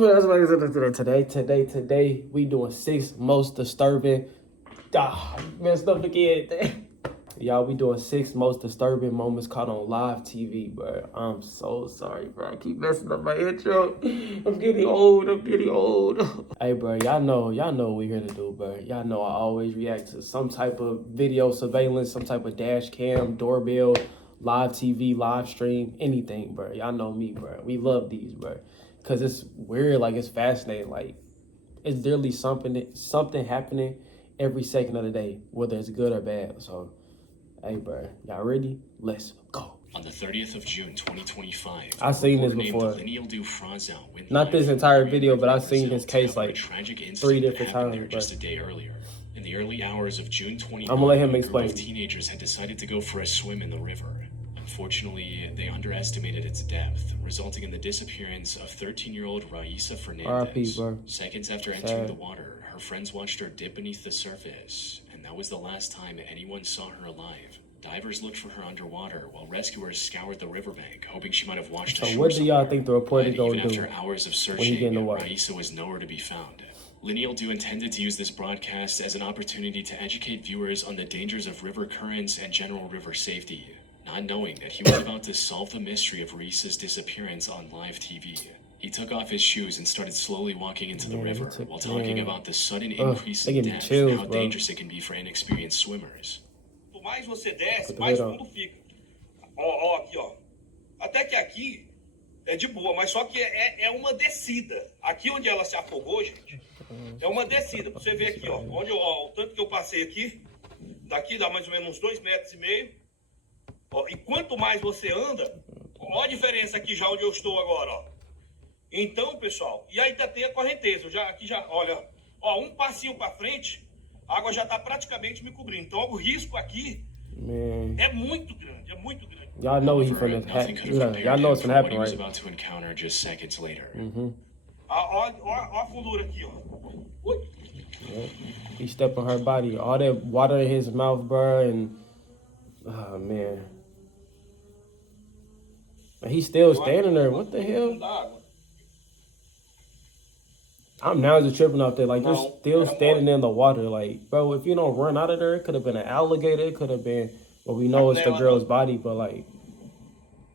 Today, we doing 6 most disturbing. Messed up again. Y'all, we doing 6 most disturbing moments caught on live TV, bro. I'm so sorry, bro. I keep messing up my intro. I'm getting old. Hey, bro, y'all know what we here to do, bro. Y'all know I always react to some type of video surveillance, some type of dash cam, doorbell, live TV, live stream, anything, bro. Y'all know me, bro. We love these, bro. Cause it's weird, like it's fascinating, like it's literally something happening every second of the day, whether it's good or bad. So, hey, bro, y'all ready? Let's go. On the 30th of June, 2025, I've seen this before. Not this entire video, but I've seen this case like 3 different times. Just a day earlier. In the early hours of June 29th, I'm gonna let him explain. A group of teenagers had decided to go for a swim in the river. Unfortunately, they underestimated its depth, resulting in the disappearance of 13-year-old Raisa Fernandez. Seconds after entering the water, her friends watched her dip beneath the surface, and that was the last time anyone saw her alive. Divers looked for her underwater, while rescuers scoured the riverbank, hoping she might have washed ashore. So what do y'all think the reporter gonna do after hours of searching, Raisa was nowhere to be found. Lineal Do intended to use this broadcast as an opportunity to educate viewers on the dangers of river currents and general river safety, not knowing that he was about to solve the mystery of Raisa's disappearance on live TV. He took off his shoes and started slowly walking into the river while talking about the sudden increase in depth and how dangerous it can be for inexperienced swimmers. Quanto mais você desce, mais fundo fica. Ó, aqui, ó. Até que aqui é de boa, mas só que é uma descida. Aqui onde ela se afogou, gente, é uma descida. Pra você ver aqui, ó. O tanto que eu passei aqui, daqui dá mais ou menos uns 2,5 metros. Ó, e quanto mais você anda, ó a diferença aqui já onde eu estou agora, ó. Então, pessoal, e ainda tem a correnteza. Aqui já, olha, ó, um passinho para frente, a água já tá praticamente me cobrindo. Então, o risco aqui é muito grande, Y'all know he's gonna happen. Y'all know it's gonna happen, right? Ó a fundura aqui, ó. He stepped on her body. All that water in his mouth, bro, and oh man. And he's still standing there. What the hell? I'm now just tripping off there. Like, you're still standing in the water. Like, bro, if you don't run out of there, it could have been an alligator. It could have been, well, we know it's the girl's body, but like.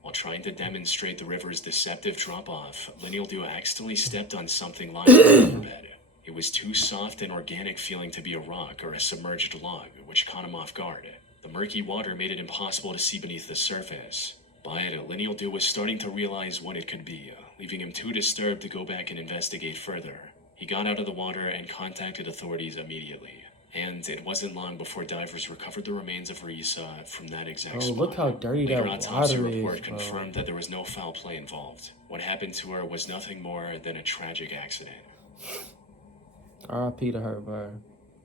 While trying to demonstrate the river's deceptive drop-off, Lineal Do accidentally stepped on something lying on the riverbed. It was too soft and organic feeling to be a rock or a submerged log, which caught him off guard. The murky water made it impossible to see beneath the surface. By it, Lineal Do was starting to realize what it could be, leaving him too disturbed to go back and investigate further. He got out of the water and contacted authorities immediately. And it wasn't long before divers recovered the remains of Raisa from that exact spot. Look how dirty that autopsy report confirmed that there was no foul play involved. What happened to her was nothing more than a tragic accident. R.I.P. to her, bro.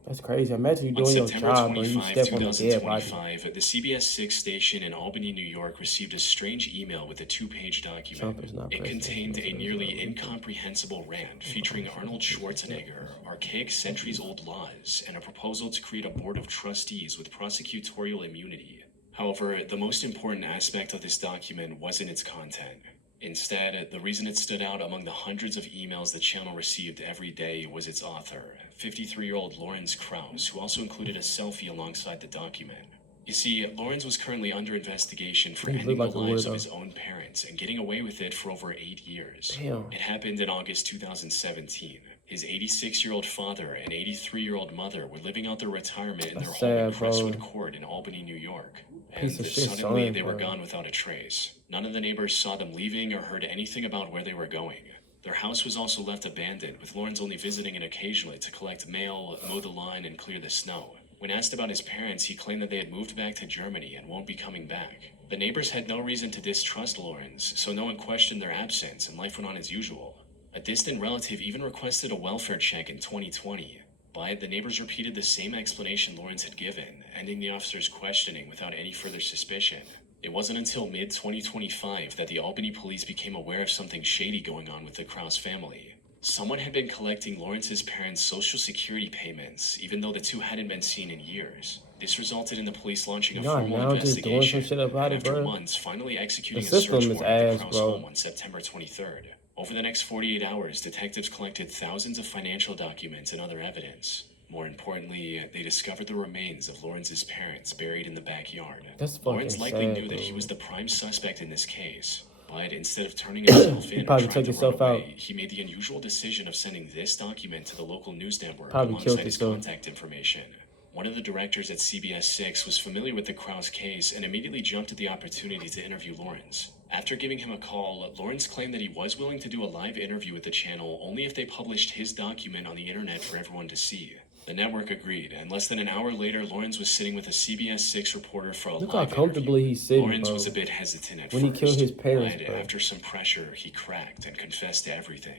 That's crazy. Imagine you doing your job and you step on a dead body. The CBS 6 station in Albany, New York received a strange email with a 2-page document. It contained a nearly incomprehensible rant featuring Arnold Schwarzenegger, archaic centuries-old laws, and a proposal to create a board of trustees with prosecutorial immunity. However, the most important aspect of this document wasn't its content. Instead, the reason it stood out among the hundreds of emails the channel received every day was its author, 53-year-old Lawrence Krauss, who also included a selfie alongside the document. You see, Lawrence was currently under investigation for ending the lives of his own parents and getting away with it for over 8 years. It happened in August 2017. His 86-year-old father and 83-year-old mother were living out their retirement in their home in Crestwood Court in Albany, New York. And suddenly, they were gone without a trace. None of the neighbors saw them leaving or heard anything about where they were going. Their house was also left abandoned, with Lawrence only visiting it occasionally to collect mail, mow the lawn, and clear the snow. When asked about his parents, he claimed that they had moved back to Germany and won't be coming back. The neighbors had no reason to distrust Lawrence, so no one questioned their absence, and life went on as usual. A distant relative even requested a welfare check in 2020. By it, the neighbors repeated the same explanation Lawrence had given, ending the officer's questioning without any further suspicion. It wasn't until mid-2025 that the Albany police became aware of something shady going on with the Krauss family. Someone had been collecting Lawrence's parents' social security payments, even though the two hadn't been seen in years. This resulted in the police launching a formal investigation, and after months, finally executing a search warrant at the Krauss home on September 23rd. Over the next 48 hours, detectives collected thousands of financial documents and other evidence. More importantly, they discovered the remains of Lawrence's parents buried in the backyard. Lawrence likely knew that he was the prime suspect in this case, but instead of turning himself in or trying to run away, he made the unusual decision of sending this document to the local news network alongside his contact information. One of the directors at CBS 6 was familiar with the Krause case and immediately jumped at the opportunity to interview Lawrence. After giving him a call, Lawrence claimed that he was willing to do a live interview with the channel only if they published his document on the internet for everyone to see. The network agreed, and less than an hour later, Lawrence was sitting with a CBS 6 reporter for a live interview. Look how comfortably he's sitting, Lawrence was a bit hesitant at when first, he killed his parents, but after some pressure, he cracked and confessed to everything.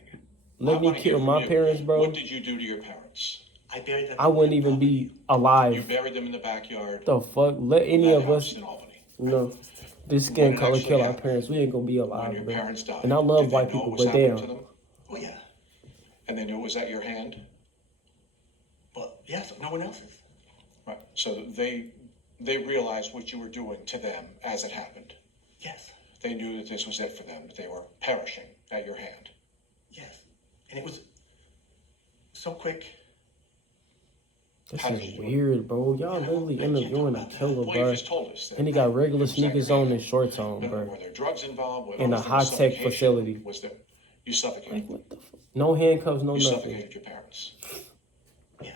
Let me kill my parents, bro. What did you do to your parents? I buried them. I wouldn't even be alive. You buried them in the backyard. The fuck? Let any of us, in Albany. this skin When it color actually kill our happened, parents. We ain't gonna be When alive, your bro. parents died, And I love did they white know people, what was but happening damn. to them? Oh yeah, And they knew it was at your hand? but yes, no one else's. Right. So they realized what you were doing to them as it happened. Yes, They knew that this was it for them, that they were perishing at your hand. yes, and it was so quick. This How did is you do it? weird, bro. Y'all literally interviewing a killer, Well, you bro. just told us that. And he got regular It was at your sneakers on hand. and shorts on, Were bro. there drugs involved? In a Was there high-tech suffocation? facility. Was there? You suffocated. Like, what the fuck? No handcuffs, no You nothing. suffocated your parents. Yeah,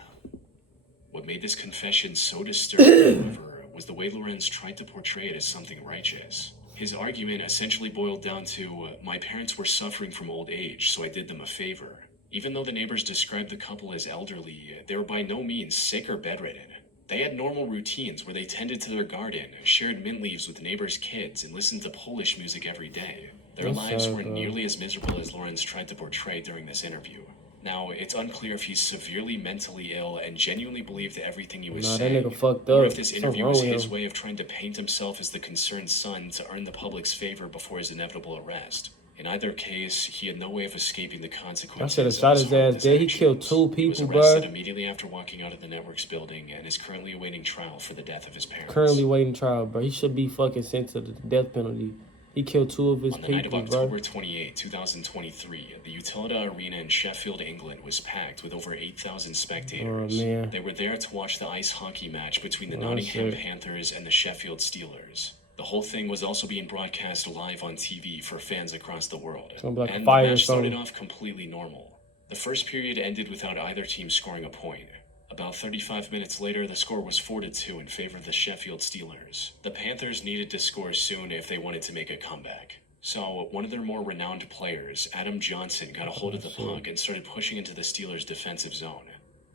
What made this confession so disturbing, however, was the way Lorenz tried to portray it as something righteous. His argument essentially boiled down to, my parents were suffering from old age, so I did them a favor. Even though the neighbors described the couple as elderly, they were by no means sick or bedridden. They had normal routines where they tended to their garden, shared mint leaves with neighbors' kids, and listened to Polish music every day. Their That's lives sad, weren't bro. nearly as miserable as Lorenz tried to portray during this interview. Now, it's unclear if he's severely mentally ill and genuinely believed everything he was Nah, that saying, nigga fucked or up. if this Something interview wrong was with his him. way of trying to paint himself as the concerned son to earn the public's favor before his inevitable arrest. In either case, he had no way of escaping the consequences. I should have of shot his his ass heartless dead. He actions. killed 2 He was people, arrested bro. immediately after walking out of the network's building and is currently awaiting trial for the death of his parents. Currently waiting trial, bro. He should be fucking sent to the death penalty. He killed 2 of his On the night of people, bro. October 28, 2023, the Utilita Arena in Sheffield, England was packed with over 8,000 spectators. Oh, man. They were there to watch the ice hockey match between the Oh, Nottingham shit. Panthers and the Sheffield Steelers. The whole thing was also being broadcast live on TV for fans across the world. It's gonna be like a And fire the match started zone. off completely normal. The first period ended without either team scoring a point. About 35 minutes later, the score was 4-2 in favor of the Sheffield Steelers. The Panthers needed to score soon if they wanted to make a comeback. So, one of their more renowned players, Adam Johnson, got a hold of the puck and started pushing into the Steelers' defensive zone.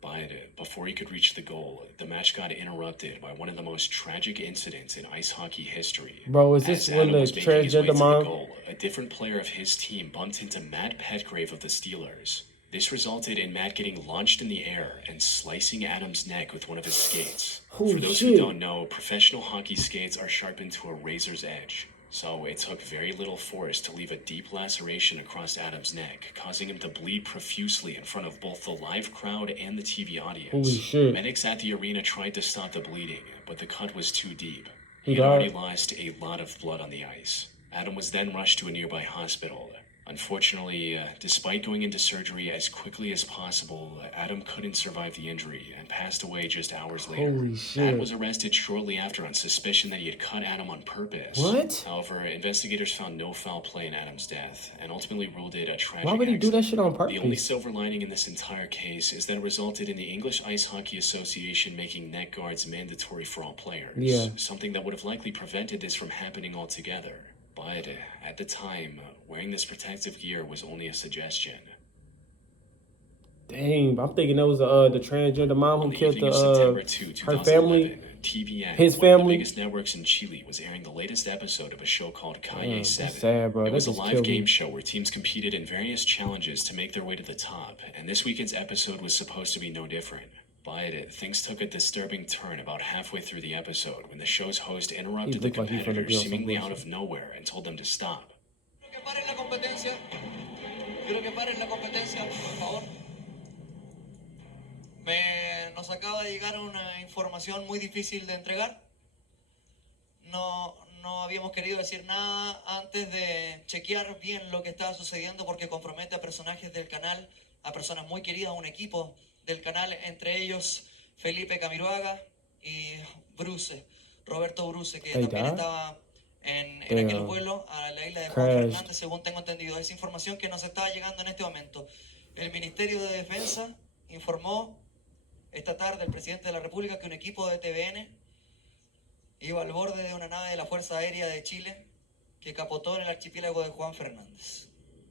But before he could reach the goal, the match got interrupted by one of the most tragic incidents in ice hockey history. Bro, is this As when Adam the was making his way to transgender the mom? goal, a different player of his team bumped into Matt Petgrave of the Steelers. This resulted in Matt getting launched in the air and slicing Adam's neck with one of his skates. Holy For those shit. who don't know, professional hockey skates are sharpened to a razor's edge. So it took very little force to leave a deep laceration across Adam's neck, causing him to bleed profusely in front of both the live crowd and the TV audience. Holy shit. Medics at the arena tried to stop the bleeding, but the cut was too deep. He He had already died? lost a lot of blood on the ice. Adam was then rushed to a nearby hospital. Unfortunately, despite going into surgery as quickly as possible, Adam couldn't survive the injury and passed away just hours later. Holy Matt shit. was arrested shortly after on suspicion that he had cut Adam on purpose. What? However, investigators found no foul play in Adam's death and ultimately ruled it a tragic Why would he do that accident. shit on The only purpose? silver lining in this entire case is that it resulted in the English Ice Hockey Association making neck guards mandatory for all players. Yeah. Something that would have likely prevented this from happening altogether. But at the time, wearing this protective gear was only a suggestion. Dang, I'm thinking that was the transgender mom On who the killed evening of September 2, her family. 2011, TVN, his one of the family. biggest networks in Chile, was airing the latest episode of a show called Calle That's 7. sad, bro. It That was a just live killed game me. show where teams competed in various challenges to make their way to the top, and this weekend's episode was supposed to be no different. But things took a disturbing turn about halfway through the episode when the show's host interrupted the looked like he was gonna be competitors on some seemingly out bullshit. of nowhere and told them to stop. Quiero que paren la competencia. Quiero que paren la competencia, por favor. Nos acaba de llegar una información muy difícil de entregar. no habíamos querido decir nada antes de chequear bien lo que estaba sucediendo porque compromete a personajes del canal, a personas muy queridas, a un equipo del canal, entre ellos Felipe Camiroaga y Bruce, Roberto Bruce, que también estaba en aquel vuelo a la isla de Juan Fernández, según tengo entendido. Es información que nos está llegando en este momento. El Ministerio de Defensa informó esta tarde al presidente de la República que un equipo de TVN iba al borde de una nave de la Fuerza Aérea de Chile que capotó en el archipiélago de Juan Fernández.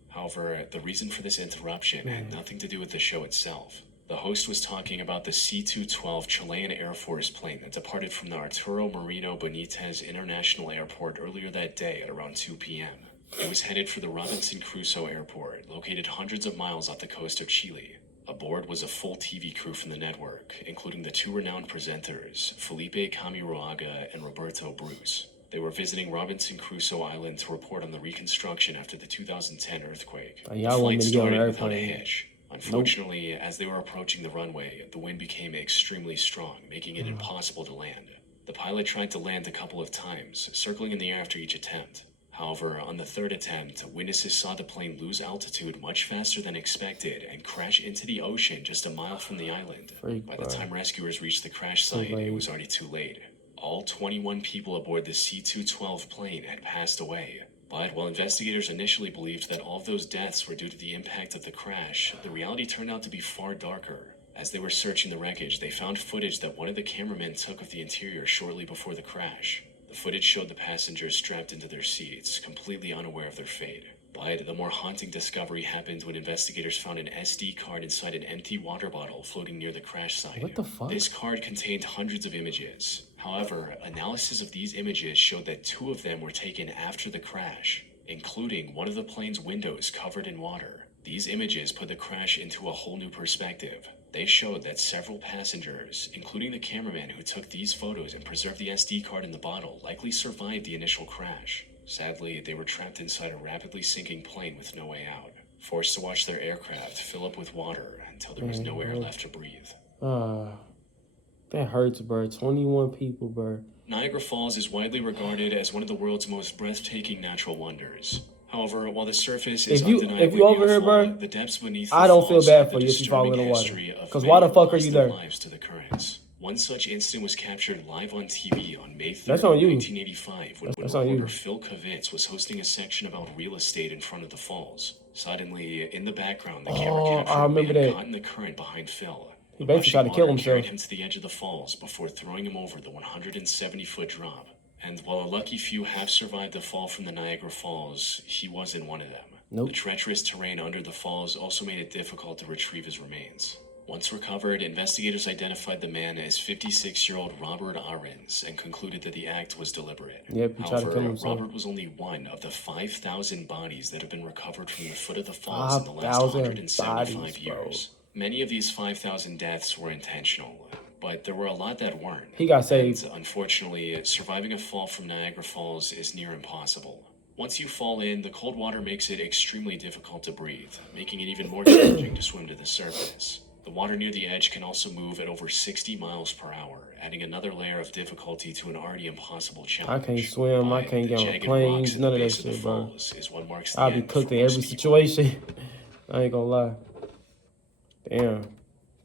However, the reason for this interruption had nothing to do with the show itself. The host was talking about the C-212 Chilean Air Force plane that departed from the Arturo Merino Benitez International Airport earlier that day at around 2 p.m. It was headed for the Robinson Crusoe Airport, located hundreds of miles off the coast of Chile. Aboard was a full TV crew from the network, including the two renowned presenters, Felipe Camiroaga and Roberto Bruce. They were visiting Robinson Crusoe Island to report on the reconstruction after the 2010 earthquake. The flight started without a hitch. Unfortunately, as they were approaching the runway, the wind became extremely strong, making it impossible to land. The pilot tried to land a couple of times, circling in the air after each attempt. However, on the third attempt, witnesses saw the plane lose altitude much faster than expected and crash into the ocean just a mile from the island. By the time rescuers reached the crash site, it was already too late. All 21 people aboard the C-212 plane had passed away. But while investigators initially believed that all of those deaths were due to the impact of the crash, the reality turned out to be far darker. As they were searching the wreckage, they found footage that one of the cameramen took of the interior shortly before the crash. The footage showed the passengers strapped into their seats, completely unaware of their fate. But the more haunting discovery happened when investigators found an SD card inside an empty water bottle floating near the crash site. What the fuck? This card contained hundreds of images. However, analysis of these images showed that 2 of them were taken after the crash, including one of the plane's windows covered in water. These images put the crash into a whole new perspective. They showed that several passengers, including the cameraman who took these photos and preserved the SD card in the bottle, likely survived the initial crash. Sadly, they were trapped inside a rapidly sinking plane with no way out, forced to watch their aircraft fill up with water until there was no air left to breathe. That hurts, bro. 21 people, bro. Niagara Falls is widely regarded as one of the world's most breathtaking natural wonders. However, while the surface is undeniably if you over here, bro, the depths beneath I don't feel bad for you if you fall in the water. Because why the fuck are you there? Lives to the currents. One such incident was captured live on TV on May 3rd, That's on you. 1985, when reporter Phil Kavitz was hosting a section about real estate in front of the falls. Suddenly, in the background, the camera captured a man caught in the current behind Phil. He basically tried to kill himself. Carried him to the edge of the falls before throwing him over the 170-foot drop. And while a lucky few have survived the fall from the Niagara Falls, he wasn't one of them. Nope. The treacherous terrain under the falls also made it difficult to retrieve his remains. Once recovered, investigators identified the man as 56-year-old Robert Arens and concluded that the act was deliberate. Yep, he tried to kill himself. Robert was only one of the 5,000 bodies that have been recovered from the foot of the falls in the last 175 years. Many of these 5,000 deaths were intentional, but there were a lot that weren't. He got saved. And unfortunately, surviving a fall from Niagara Falls is near impossible. Once you fall in, the cold water makes it extremely difficult to breathe, making it even more challenging to swim to the surface. The water near the edge can also move at over 60 miles per hour, adding another layer of difficulty to an already impossible challenge. I can't swim, I can't get on planes, none of that shit, bro. I'll be cooked in every situation. I ain't gonna lie. Damn.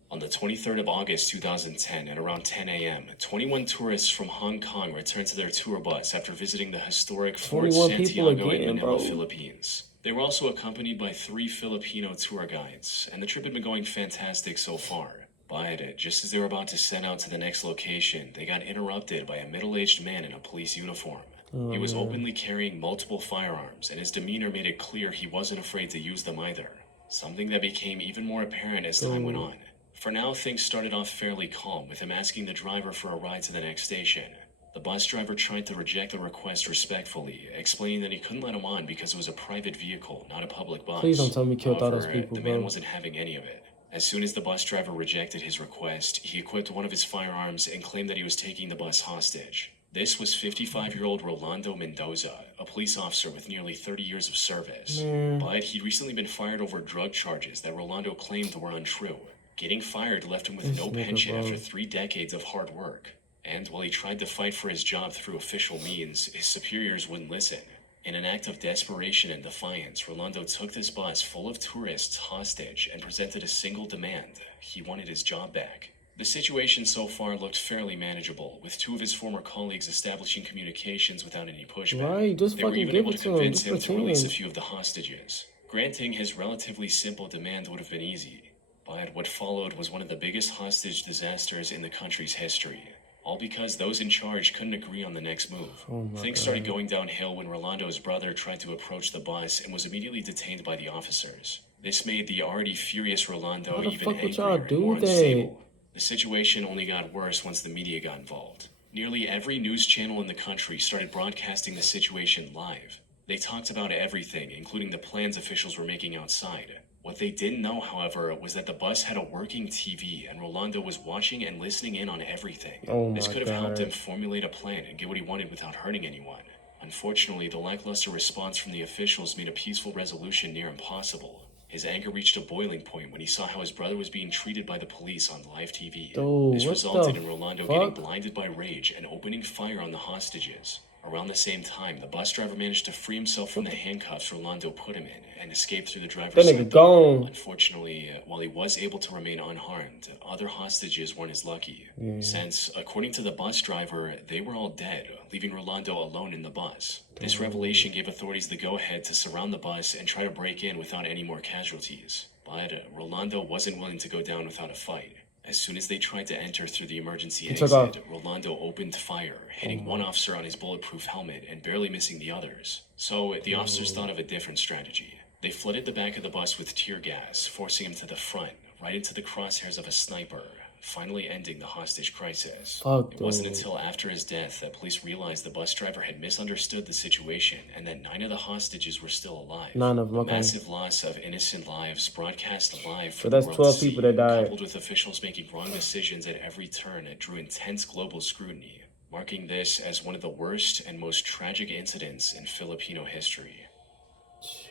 On the 23rd of August 2010 at around 10 a.m., 21 tourists from Hong Kong returned to their tour bus after visiting the historic Fort Santiago in Manila, Philippines. They were also accompanied by 3 Filipino tour guides, and the trip had been going fantastic so far. But just as they were about to set out to the next location, they got interrupted by a middle-aged man in a police uniform. He was openly carrying multiple firearms, and his demeanor made it clear he wasn't afraid to use them either. Something that became even more apparent as time went on. For now, things started off fairly calm, with him asking the driver for a ride to the next station. The bus driver tried to reject the request respectfully, explaining that he couldn't let him on because it was a private vehicle, not a public bus. Please don't tell me he killed all those However, people, the man wasn't having any of it. As soon as the bus driver rejected his request, he equipped one of his firearms and claimed that he was taking the bus hostage. This was 55-year-old Rolando Mendoza, a police officer with nearly 30 years of service. But he'd recently been fired over drug charges that Rolando claimed were untrue. Getting fired left him with no pension after 3 decades of hard work. And while he tried to fight for his job through official means, his superiors wouldn't listen. In an act of desperation and defiance, Rolando took this bus full of tourists hostage and presented a single demand. He wanted his job back. The situation so far looked fairly manageable, with 2 of his former colleagues establishing communications without any pushback. Right, just they were fucking even give able it to to him. convince Just him to release a pretend. few of the hostages. Granting his relatively simple demand would have been easy, but what followed was one of the biggest hostage disasters in the country's history. All because those in charge couldn't agree on the next move. Things started going downhill when Rolando's brother tried to approach the bus and was immediately detained by the officers. This made the already furious Rolando Why the even fuck would y'all angrier and more do that? unstable. The situation only got worse once the media got involved. Nearly every news channel in the country started broadcasting the situation live. They talked about everything, including the plans officials were making outside. What they didn't know, however, was that the bus had a working TV and Rolando was watching and listening in on everything. Oh This my could have helped him God. formulate a plan and get what he wanted without hurting anyone. Unfortunately, the lackluster response from the officials made a peaceful resolution near impossible. His anger reached a boiling point when he saw how his brother was being treated by the police on live TV. Dude, This what resulted the in Rolando getting fuck? blinded by rage and opening fire on the hostages. Around the same time, the bus driver managed to free himself from the handcuffs Rolando put him in and escape through the driver's That side nigga door. gone. Unfortunately, while he was able to remain unharmed, other hostages weren't as lucky. Since, according to the bus driver, they were all dead, leaving Rolando alone in the bus. This revelation gave authorities the go-ahead to surround the bus and try to break in without any more casualties. But Rolando wasn't willing to go down without a fight. As soon as they tried to enter through the emergency took off. exit, Rolando opened fire, hitting one officer on his bulletproof helmet and barely missing the others. So the officers thought of a different strategy. They flooded the back of the bus with tear gas, forcing him to the front, right into the crosshairs of a sniper, finally ending the hostage crisis. Fuck, It wasn't dude. until after his death that police realized the bus driver had misunderstood the situation and that 9 of the hostages were still alive. 9 of them, The okay. massive loss of innocent lives broadcast live for So the that's world 12 to see, people that died. coupled with officials making wrong decisions at every turn, it drew intense global scrutiny, marking this as one of the worst and most tragic incidents in Filipino history.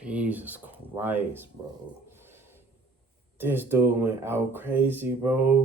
Jesus Christ, bro. This dude went out crazy, bro.